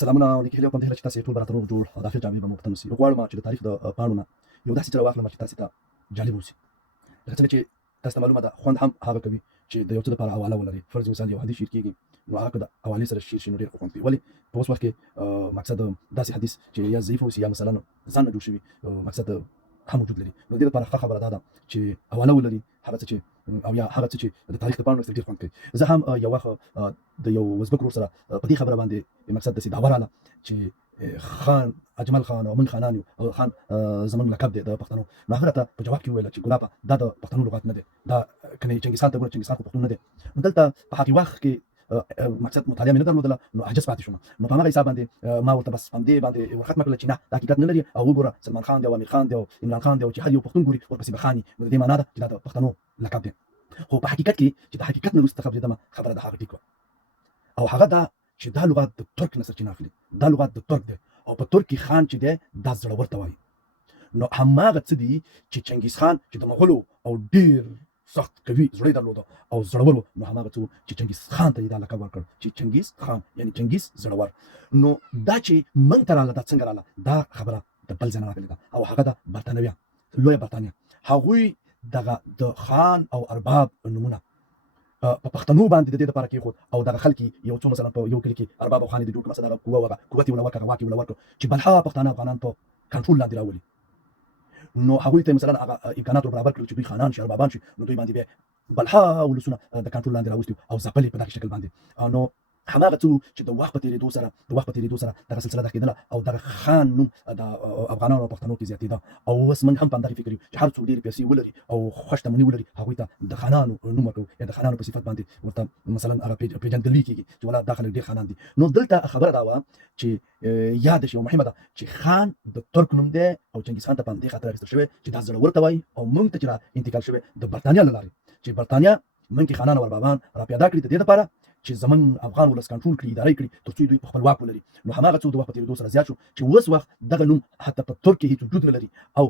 سلامونه او نیکي هیلې او پندهیله چې تاسې ټول به راته روغ جوړ او د اخر جامې به مو په تن وسي. غواړم چې د تاریخ د پاڼو نه یو داسې څه راواخلم چې تاسې ته جالب اوسي. لکه څنګه چې تاسو ته معلومه ده خوند هم هغه کوي چې د یو څه لپاره حواله ولري. فرض مثال یو حدیث شعر کېږي نو هغه که د حوالې سره شعر شي نو ډېر خوند کوي. ولې په اوس وخت کې مقصد داسې حدیث چې یا ضعیف اوسي یا مثلا ځان نه جوړ شوي مقصد هم وجود لري. نو د دې لپاره ښه خبره دا ده چې حواله ولري هغه څه چې او یا هغه څه چې د تاریخ د پاڼو سره ډېر خوند کوي. زه هم یو وخت د یو ازبک ورور سره په دې خبره باندې مقصد داسې دعوه راغله چې خان اجمل خان او من خانان یو او خان زمونږ لقب دی د پښتنو. نو هغه راته په جواب کې وویل چې ګلابه دا د پښتنو لغات نه دی، دا کنې چنګیز خان ته ګوره چنګیز خان خو پښتون نه دی. نو دلته په هغې وخت کې مقصد مطالعه مې نه درلودله نو عجز پاتې شوم. نو په همغه حساب باندې ما ورته بس همدې باندې ورختمه کړله چې نه دا حقیقت نه لري او وګوره سلمان خان دی او امیر خان دی او عمران خان دی او چې هر یو پښتون ګوري ورپسې به خاني. نو د دې معنا ده چې دا د پښتنو لقب دی. خو په حقیقت کې چې د حقیقت نه وروسته خبرېدمه خبره د هغه ټیک وه او هغه دا چې دا لغات د ترک نه سرچینه اخلي. دا لغات د ترک دی او په ترک کې خان چې دی دا زړور ته وایي. نو هماغه څه دي چې چنګیز خان چې د مغولو او ډېر سخت قوي زړه یې درلوده او زړور و نو هماغه څه و چې چنګیز خان ته یې دا لقب ورکړ چې چنګیز خان یعنې چنګیز زړور. نو دا چې موږ ته راغله دا څنګه راغله دا خبره د بل ځای نه راغلې ده او هغه ده برتانویان لویه برتانیا. هغوی دغه د خان او ارباب نومونه په پښتنو باندې د دې لپاره کېښود او دغه خلک یو څو مثلا په یو کلي کې ارباب او خان د جوړ کړه مثلا دغه قوه وغه قوت یې ورله ورکړه واک یې ورله ورکړه چې بلها پښتانه افغانان په کنټرول لاندې راولي. نو هغوی ته مثلا هغه امکانات ور برابر کړل چې دوی خانان شي اربابان شي نو دوی باندې بیا بلها ولسونه د کنټرول لاندې راوستي او ځپلې په دغه شکل باندې. نو هماغه څه چې د وخت په تېرېدو سره دغه سلسله ده کېدله او دغه خان نوم د افغانانو او پښتنو کې زیاتېده او اوس موږ هم په همدغې فکر یو چې هر څوک ډېرې پیسې ولري او ښه شتمني ولري هغوی ته د خانانو نوم ورکوو یا د خانانو په صفت باندې ورته مثلا هغه پېژندګلوي کېږي چې والله دا خلک ډېر خانان دي. نو دلته خبره دا وه چې یاد شي او مهمه ده چې خان د ترک نوم دی او چنګیز خان ته په همدې خاطر اخیستل شوی چې دا زړور ته وایي او موږ ته چې را انتقال شوی د برتانیا له لارې چې برتانیا موږ کې خانان او اربابان را پیدا کړي د دې لپاره چې زمونږ افغان ولس کنټرول کړي اداره کړي تر څو دوی په خپل واک ولري. نو هماغه څه د وخت په تېرېدو سره زیات شو چې اوس وخت دغه نوم حتی په ترک کې هېڅ وجود نه لري او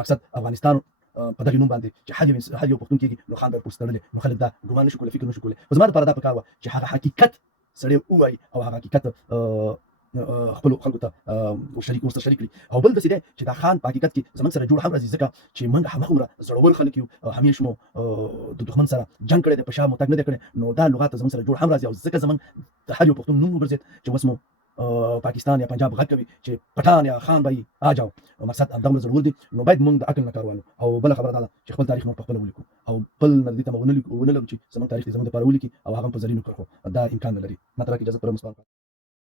مقصد افغانستان په دغې نوم باندې چې هر یو پښتون کېږي نو خان به ورپسې تړلی نو خلک دا ګمان نه شي کولی فکر نه شي کولی. خو زما دپاره دا پکار وه چې هغه حقیقت سړی ووایي او هغه حقیقت خپلو خلکو ته ورسره شریک کړي. او بل داسې دی چې دا خان په حقیقت کې زموږ سره جوړ هم راځي ځکه چې موږ هماغومره زړور خلک یو همیش مو د دښمن سره جنګ کړی دی په شا مو تګ نه دی کړی نو دا لغات زموږ سره جوړ هم راځي او ځکه زموږ د هر یو پښتون نوم وګرځېد چې اوس مو پاکستان یا پنجاب غږ کوي چې پټان یا خان به آجاو مقصد همدغومره زړور دي. نو باید موږ د عقل نه کار واخلو او بله خبره دا ده چې خپل تاریخ موږ پخپله ولیکو او بل نه دې ته ونه لرو چې زموږ تاریخ دې زموږ دپاره ولیکي او هغه هم په زرینو کرښو دا امکان نه لري. ما ته راکړئ اجازه پر